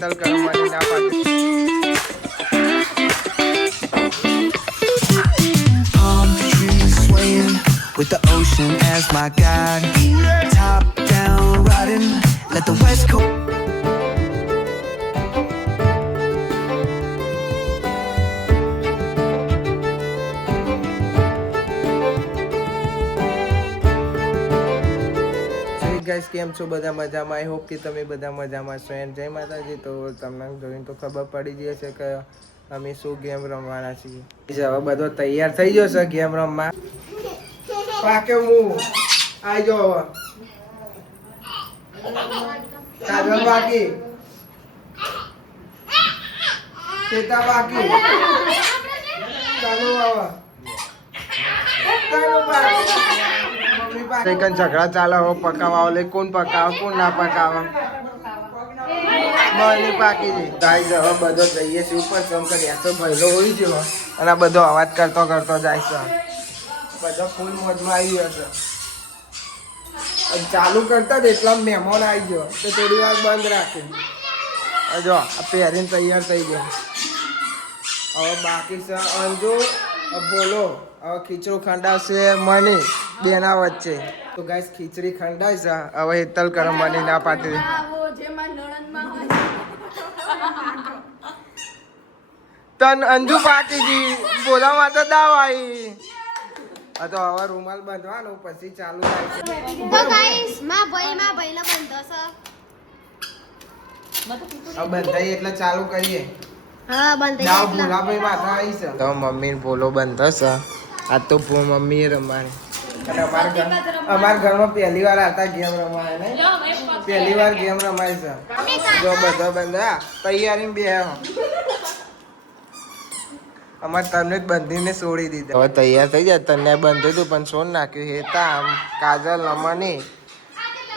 હેતલ કરમવાની ના પાડી. With the ocean as my guide, top down riding, let the west coast. Guys કેમ છો બધા મજામાં? આઈ હોપ કે તમે બધા મજામાં છો. એન્ડ જય માતાજી. તો તમને જોઈને તો ખબર પડી ગઈ હશે કે અમે શું ગેમ રમવાના છીએ. હવે બધો તૈયાર થઈ ગયો છે ગેમ રમવા. પાકે હું આઈ જો હવે કાજલ બાકી સીતા બાકી ચાલો હવે ચાલો બાકી કઈ ઝઘડા ચાલે હો પકાવા લે કોણ પકાવે કોણ ના પકાવે મળી પાકી છે ગાઈ હવે બધો જઈએ છે ઉપર સમ કર્યા તો ભયલો હોય છે અને આ બધો અવાજ કરતો કરતો જાય છે બધો ફૂલ મોજમાં આવી ગયો છે ચાલુ કરતા જ એટલા મહેમાન આવી ગયો તો થોડી વાર બંધ રાખે જો આ પહેરીને તૈયાર થઈ ગયો હવે બાકી છે અંજુ બોલો હવે ખીચડું ખંડાવશે મની બેના વચ્ચે તો ગાઈસ ખીચડી ખંડાય છે હવે હેતલ કરમવાની ના પાડી તન અંજુ પાકી ગઈ બોલાવા તો દાવ આવી આ તો હવે રૂમાલ બાંધવાનો પછી ચાલુ થાય છે તો ગાઈસ માં ભાઈનો બંધો છે હવે બંધાઈ એટલે ચાલુ કરીએ હા બંધ દાવ ભોલાભાઈ માથા આવી છે તો મમ્મી ભોલો બંધો છે આ તો મમ્મીએ રમવાની અને અમારા ઘરમાં પહેલી વાર આતા ગેમ રમાય ને પહેલી વાર ગેમ રમાય છે જો બધા બંધા તૈયારી બે અમારે તને જ બંધીને છોડી દીધા હવે તૈયાર થઈ જાય તને બંધ્યું હતું પણ છોડ નાખ્યું હેતા આમ કાજલ રમવાની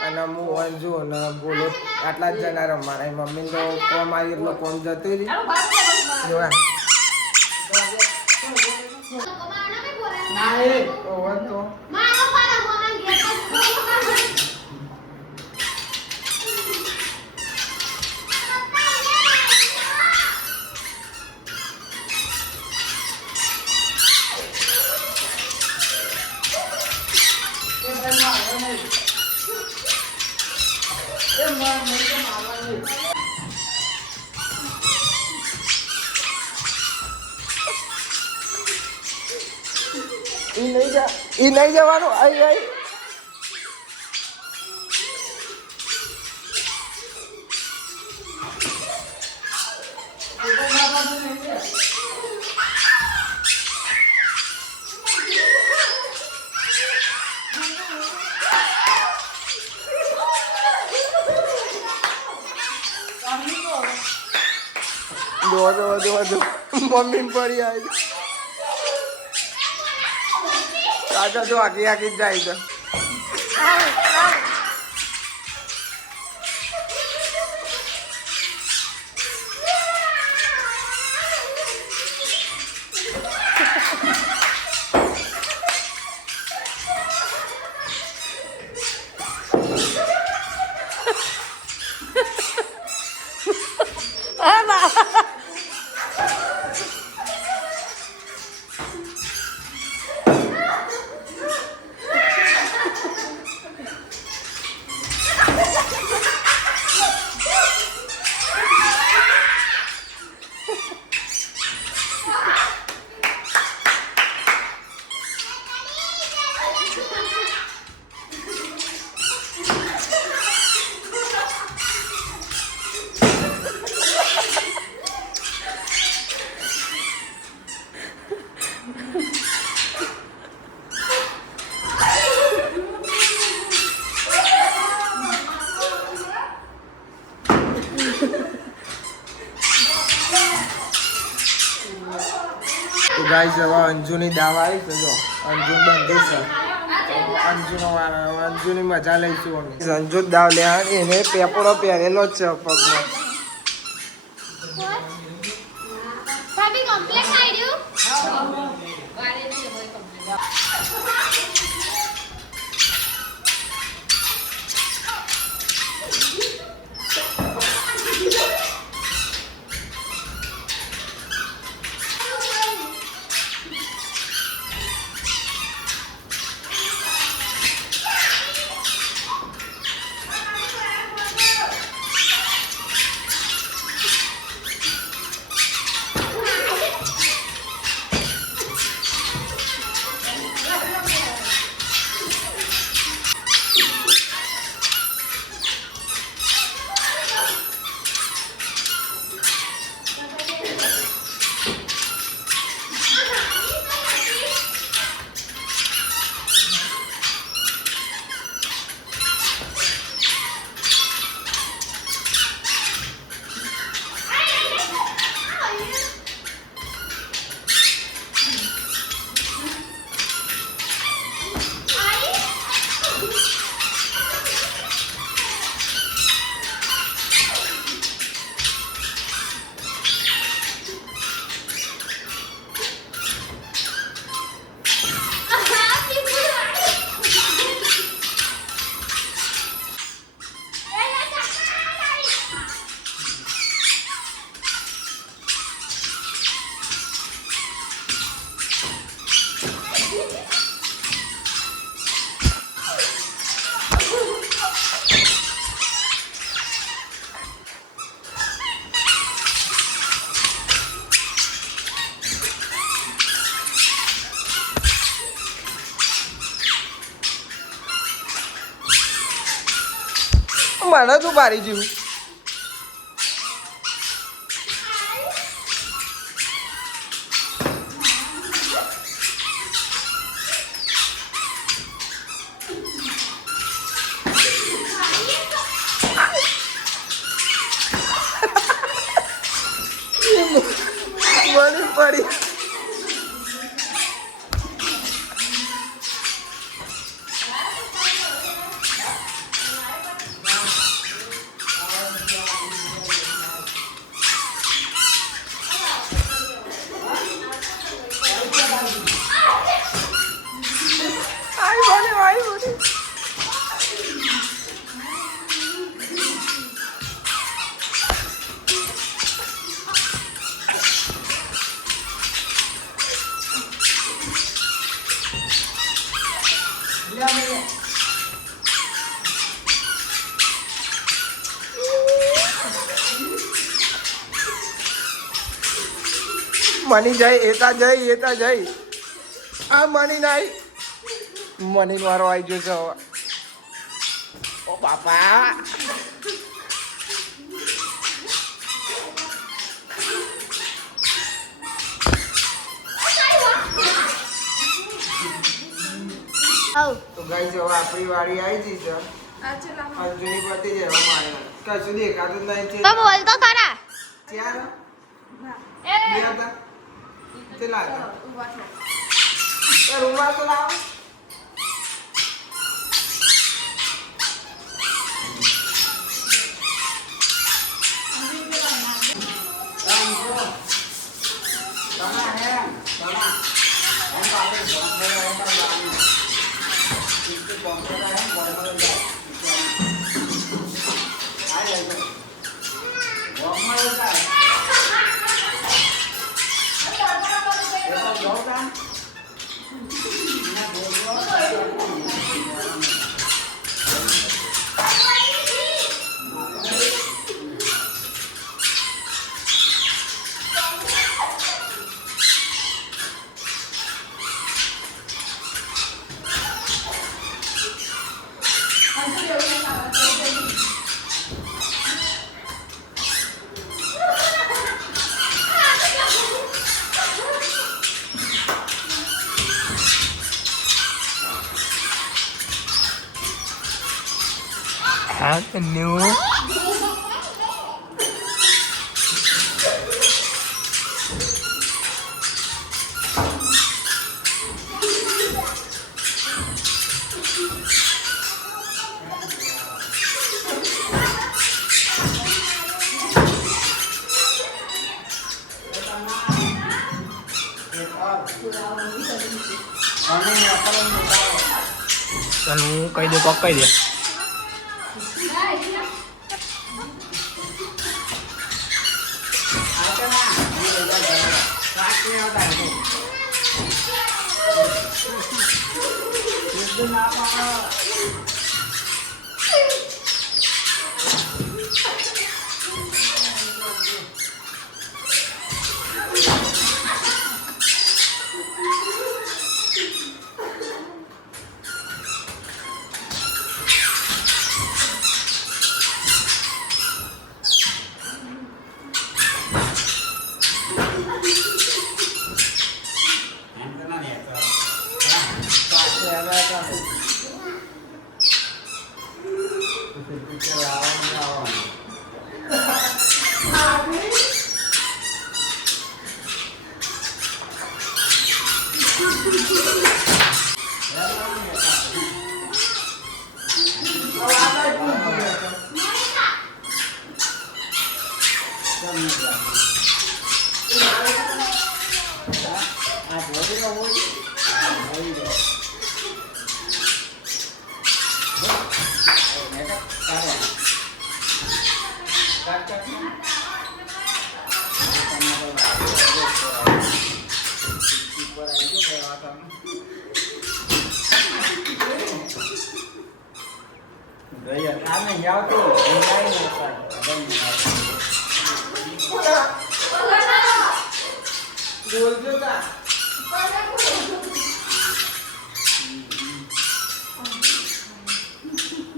અને હું અંજુ અને બોલો આટલા જ જણા રમવાના મમ્મી તો કોમ આવી એટલો કોમ જતું રહી જોવા ના એ ઓવર તો ઈ નહીં જવાનું આઈ આઈ જો મમ્મી પડી આવી કાકા તો આખી આખી જ જાય છે તો ગાઈસ હવે અંજુની દાવ આવી છે જો અંજુ બંધી છે અંજુનો વાળો અંજુની મજા લઈશું અમે અંજુ દાવ લે એને પેપરો પહેરેલો જ છે પગમાં ભાભી કમ્પ્લીટ થઈ ગયું તને તું પારી જેવું પડી મની જાય એતા જઈ આ મની નાઈ મની મારો આવી ગયો છે હવે ઓ બાપા તો ગાઈસ હવે આપણી વાળી આવી ગઈ છે અંજુની પતિ જવા મારે કશું દેખાતું જ નહીં છે તો બોલ તો ખરા ચાર બે હતા કેટલા હતા રૂમા તો લાવો new ચાલ હું કહી દે કોક કહી દે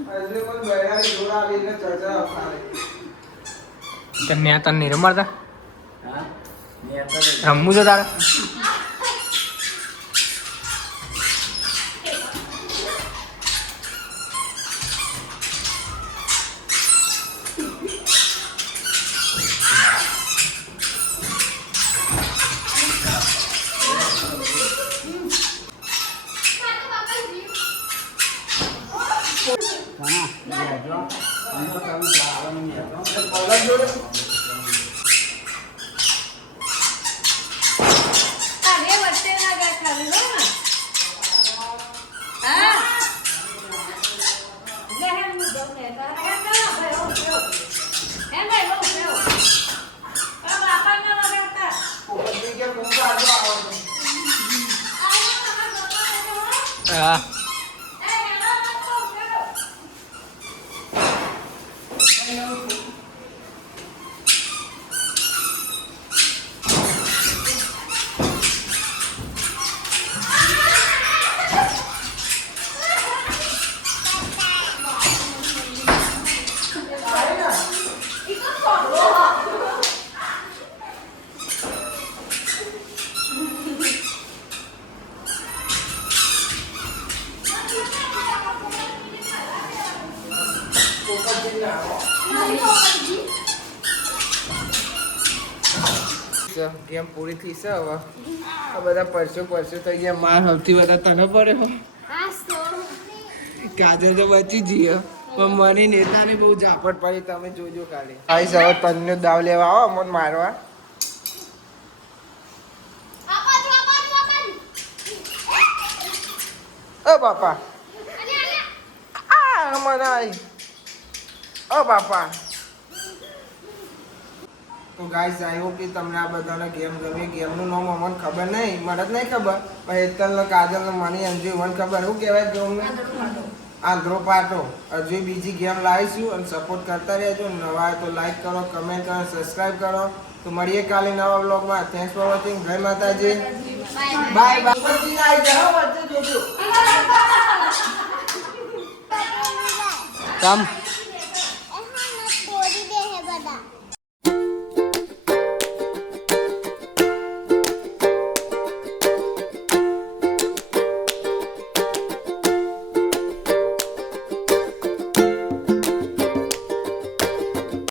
હજુ પણ બૈરાની જોર આવી એટલે ચર્ચા અખાડે. તને તને નહીં રમાડતા રમવું છે તારે પગલ જોડે પોપટજી કે ખૂબ સારું આવડતું. હા પોપટજી ના આવો. ગેમ પૂરી થઈ છે હવે આ બધા પરસો થઈ ગયા. માર સૌથી વધારે તને પડ્યો. હાસ તો કાજલ તો બચી જઈએ પણ મને નેતાને બહુ ઝાપટ પડી. તમે જોજો કાલે આવીશ હવે તનનો દાવ લેવા આવો મને મારવા. ઓ બાપા આ મને આવી. ઓ બાપા. તો ગાઈસ આઈ હોપ કે તમને આ બધાને ગેમ ગમે. ગેમનું નામ અમને ખબર નહીં, મને જ નહીં ખબર, પણ હેતલ કાજલ મને અંજુ મને ખબર. શું કહેવાય ગેમને? આંધ્રો પાટો. હજુ બીજી ગેમ લાવીશું અને સપોર્ટ કરતા રહેજો. નવા તો લાઈક કરો, કમેન્ટ કરો, સબસ્ક્રાઈબ કરો. તો મળીએ કાલે નવા વ્લોગમાં. Thanks for watching. જય માતાજી. Bye bye. પછી આવી જાઓ વચ્ચે જોજો. કામ